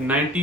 90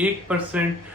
1%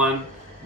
1,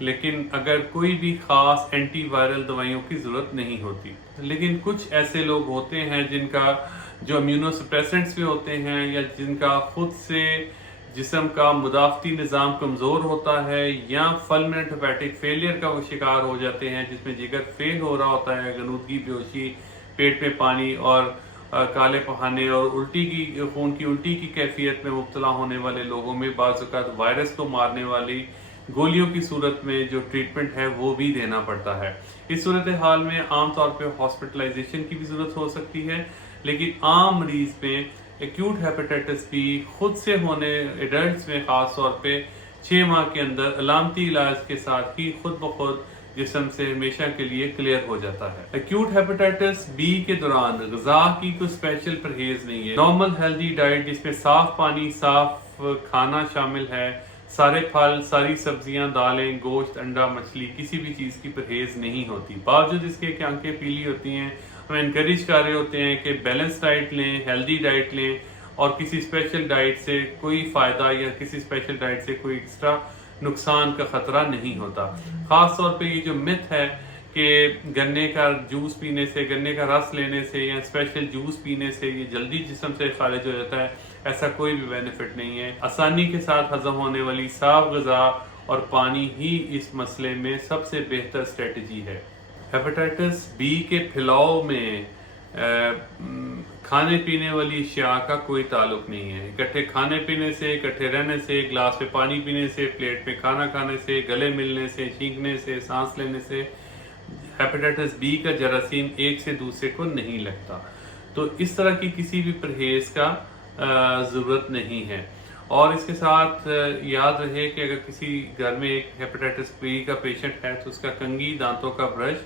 لیکن اگر کوئی بھی خاص اینٹی وائرل دوائیوں کی ضرورت نہیں ہوتی. لیکن کچھ ایسے لوگ ہوتے ہیں جن کا جو امیونو سپریسنٹس بھی ہوتے ہیں یا جن کا خود سے جسم کا مدافعتی نظام کمزور ہوتا ہے یا فلمنٹ ہیپیٹک فیلئر کا وہ شکار ہو جاتے ہیں جس میں جگر فیل ہو رہا ہوتا ہے، غنودگی، بیہوشی، پیٹ میں پانی اور کالے پخانے اور خون کی الٹی کی کیفیت میں مبتلا ہونے والے لوگوں میں بعض اوقات وائرس کو مارنے والی گولیوں کی صورت میں جو ٹریٹمنٹ ہے وہ بھی دینا پڑتا ہے. اس صورتحال میں عام طور پہ ہاسپٹلائزیشن کی بھی ضرورت ہو سکتی ہے، لیکن عام مریض میں ایکیوٹ ہیپیٹائٹس بی خود سے ہونے ایڈلٹس میں خاص طور پہ 6 ماہ کے اندر علامتی علاج کے ساتھ ہی خود بخود جسم سے ہمیشہ کے لیے کلیئر ہو جاتا ہے. ایکیوٹ ہیپیٹائٹس بی کے دوران غذا کی کوئی اسپیشل پرہیز نہیں ہے. نارمل ہیلدی ڈائٹ جس میں صاف پانی، صاف کھانا شامل ہے، سارے پھل، ساری سبزیاں، دالیں، گوشت، انڈا، مچھلی، کسی بھی چیز کی پرہیز نہیں ہوتی. باوجود اس کے کہ آنکھیں پیلی ہوتی ہیں، ہم انکریج کر رہے ہوتے ہیں کہ بیلنس ڈائٹ لیں، ہیلدی ڈائٹ لیں اور کسی اسپیشل ڈائٹ سے کوئی فائدہ یا کسی اسپیشل ڈائٹ سے کوئی ایکسٹرا نقصان کا خطرہ نہیں ہوتا. خاص طور پہ یہ جو مت ہے کہ گنے کا جوس پینے سے، گنے کا رس لینے سے یا اسپیشل جوس پینے سے یہ جلدی جسم سے خارج ہو جاتا ہے، ایسا کوئی بھی بینیفٹ نہیں ہے. آسانی کے ساتھ ہضم ہونے والی صاف غذا اور پانی ہی اس مسئلے میں سب سے بہتر اسٹریٹجی ہے. ہیپیٹائٹس بی کے پھیلاؤ میں کھانے پینے والی اشیاء کا کوئی تعلق نہیں ہے. اکٹھے کھانے پینے سے، اکٹھے رہنے سے، گلاس میں پانی پینے سے، پلیٹ میں کھانا کھانے سے، گلے ملنے سے، چھینکنے سے، سانس لینے سے ہیپیٹائٹس بی کا جراثیم ایک سے دوسرے کو نہیں لگتا. تو اس طرح کی کسی بھی پرہیز کا ضرورت نہیں ہے. اور اس کے ساتھ یاد رہے کہ اگر کسی گھر میں ایک ہیپیٹائٹس بی کا پیشنٹ ہے تو اس کا کنگھی، دانتوں کا برش،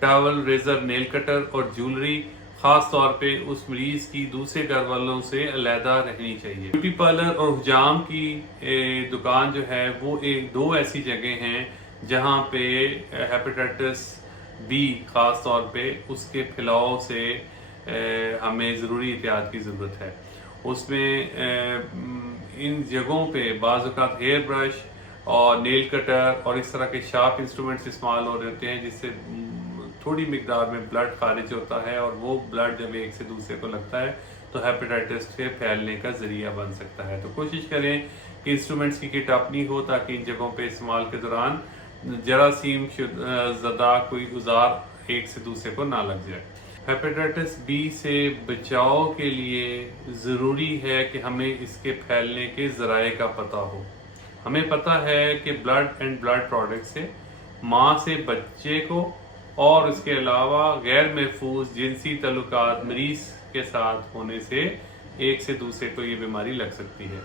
ٹاول، ریزر، نیل کٹر اور جولری خاص طور پہ اس مریض کی دوسرے گھر والوں سے علیحدہ رہنی چاہیے. بیوٹی پارلر اور حجام کی دکان جو ہے وہ دو ایسی جگہ ہیں جہاں پہ ہیپیٹائٹس بی خاص طور پہ اس کے پھیلاؤ سے ہمیں ضروری احتیاط کی ضرورت ہے. اس میں ان جگہوں پہ بعض اوقات ہیئر برش اور نیل کٹر اور اس طرح کے شارپ انسٹرومنٹس استعمال ہو رہے ہوتے ہیں جس سے تھوڑی مقدار میں بلڈ خارج ہوتا ہے اور وہ بلڈ جب ایک سے دوسرے کو لگتا ہے تو ہیپیٹائٹس سے پھیلنے کا ذریعہ بن سکتا ہے. تو کوشش کریں کہ انسٹرومنٹس کی کٹ اپنی ہو تاکہ ان جگہوں پہ استعمال کے دوران جراثیم زدہ کوئی اوزار ایک سے دوسرے کو نہ لگ جائے. ہیپیٹائٹس بی سے بچاؤ کے لیے ضروری ہے کہ ہمیں اس کے پھیلنے کے ذرائع کا پتہ ہو. ہمیں پتہ ہے کہ بلڈ اینڈ بلڈ پروڈکٹ سے ماں سے بچے کو اور اس کے علاوہ غیر محفوظ جنسی تعلقات مریض کے ساتھ ہونے سے ایک سے دوسرے کو یہ بیماری لگ سکتی ہے.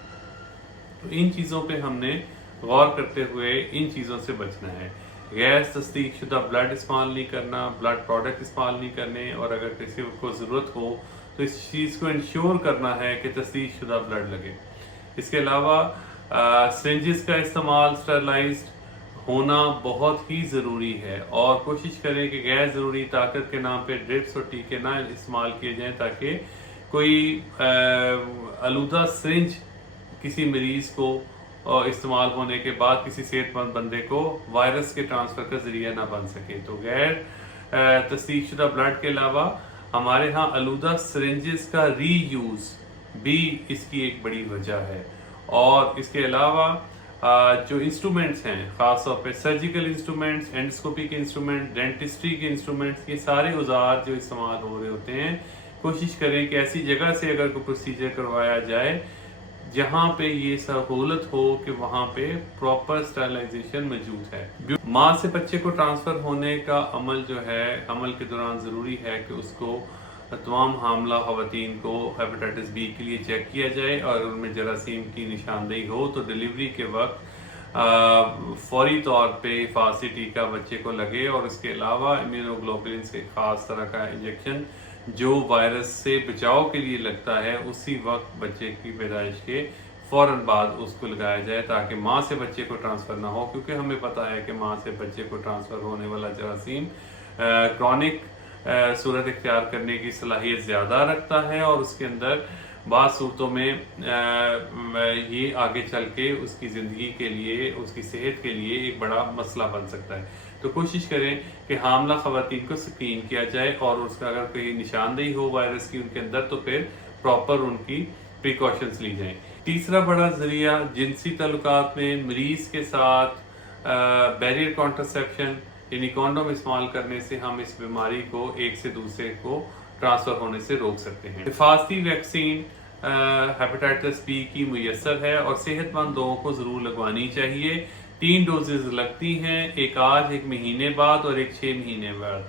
تو ان چیزوں پہ ہم نے غور کرتے ہوئے ان چیزوں سے بچنا ہے. غیر تصدیق شدہ بلڈ استعمال نہیں کرنا، بلڈ پروڈکٹ استعمال نہیں کرنے، اور اگر کسی کو ضرورت ہو تو اس چیز کو انشور کرنا ہے کہ تصدیق شدہ بلڈ لگے. اس کے علاوہ سرنجز کا استعمال اسٹرلائزڈ ہونا بہت ہی ضروری ہے اور کوشش کریں کہ غیر ضروری طاقت کے نام پہ ڈرپس اور ٹیکے نہ استعمال کیے جائیں تاکہ کوئی آلودہ سرنج کسی مریض کو استعمال ہونے کے بعد کسی صحت مند بندے کو وائرس کے ٹرانسفر کا ذریعہ نہ بن سکے. تو غیر تصدیق شدہ بلڈ کے علاوہ ہمارے ہاں آلودہ سرنجز کا ری یوز بھی اس کی ایک بڑی وجہ ہے. اور اس کے علاوہ جو انسٹرومنٹس ہیں خاص طور پہ سرجیکل انسٹرومنٹس، اینڈوسکوپی کے انسٹرومنٹ، ڈینٹسٹری کے انسٹرومنٹس، یہ سارے اوزار جو استعمال ہو رہے ہوتے ہیں کوشش کریں کہ ایسی جگہ سے اگر کوئی پروسیجر کروایا جائے جہاں پہ یہ سہولت ہو کہ وہاں پہ پراپر اسٹرلائزیشن موجود ہے. ماں سے بچے کو ٹرانسفر ہونے کا عمل جو ہے حمل کے دوران ضروری ہے کہ اس کو تمام حاملہ خواتین کو ہیپیٹائٹس بی کے لیے چیک کیا جائے اور ان میں جراثیم کی نشاندہی ہو تو ڈیلیوری کے وقت فوری طور پہ حفاظتی ٹیکہ بچے کو لگے. اور اس کے علاوہ امیونوگلوبولنس کے خاص طرح کا انجیکشن جو وائرس سے بچاؤ کے لیے لگتا ہے اسی وقت بچے کی پیدائش کے فوراً بعد اس کو لگایا جائے تاکہ ماں سے بچے کو ٹرانسفر نہ ہو. کیونکہ ہمیں پتہ ہے کہ ماں سے بچے کو ٹرانسفر ہونے والا جراثیم کرونک صورت اختیار کرنے کی صلاحیت زیادہ رکھتا ہے اور اس کے اندر بعض صورتوں میں یہ آگے چل کے اس کی زندگی کے لیے، اس کی صحت کے لیے ایک بڑا مسئلہ بن سکتا ہے۔ تو کوشش کریں کہ حاملہ خواتین کو اسکرین کیا جائے، اور اس کا اگر کوئی نشاندہی ہو وائرس کی ان کے اندر تو پھر پراپر ان کی پریکاشنز لی جائیں۔ تیسرا بڑا ذریعہ جنسی تعلقات میں مریض کے ساتھ بیریئر کانٹرسیپشن یعنی کونڈوم استعمال کرنے سے ہم اس بیماری کو ایک سے دوسرے کو ٹرانسفر ہونے سے روک سکتے ہیں۔ حفاظتی ویکسین ہیپیٹائٹس بی کی میسر ہے اور صحت مند لوگوں کو ضرور لگوانی چاہیے۔ 3 ڈوزز لگتی ہیں، ایک آج، 1 مہینے بعد اور ایک 6 مہینے بعد۔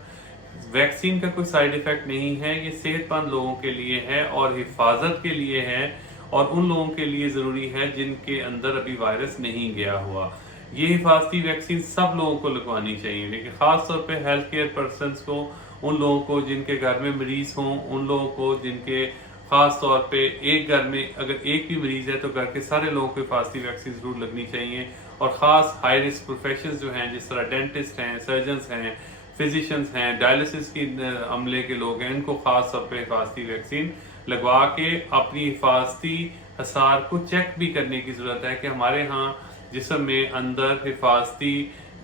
ویکسین کا کوئی سائیڈ ایفیکٹ نہیں ہے، یہ صحت مند لوگوں کے لیے ہے اور حفاظت کے لیے ہے، اور ان لوگوں کے لیے ضروری ہے جن کے اندر ابھی وائرس نہیں گیا ہوا۔ یہ حفاظتی ویکسین سب لوگوں کو لگوانی چاہیے، لیکن خاص طور پہ ہیلتھ کیئر پرسنس کو، ان لوگوں کو جن کے گھر میں مریض ہوں، ان لوگوں کو جن کے خاص طور پہ ایک گھر میں اگر ایک بھی مریض ہے تو گھر کے سارے لوگوں کو حفاظتی ویکسین ضرور لگنی چاہیے، اور خاص ہائی رسک پروفیشنز جو ہیں جس طرح ڈینٹسٹ ہیں، سرجنز ہیں، فزیشنز ہیں، ڈائلسس کی عملے کے لوگ ہیں، ان کو خاص طور پہ حفاظتی ویکسین لگوا کے اپنی حفاظتی اثار کو چیک بھی کرنے کی ضرورت ہے کہ ہمارے ہاں جسم میں اندر حفاظتی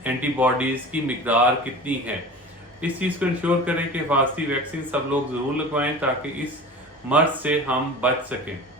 اینٹی باڈیز کی مقدار کتنی ہے۔ اس چیز کو انشور کریں کہ حفاظتی ویکسین سب لوگ ضرور لگوائیں تاکہ اس مرض سے ہم بچ سکیں۔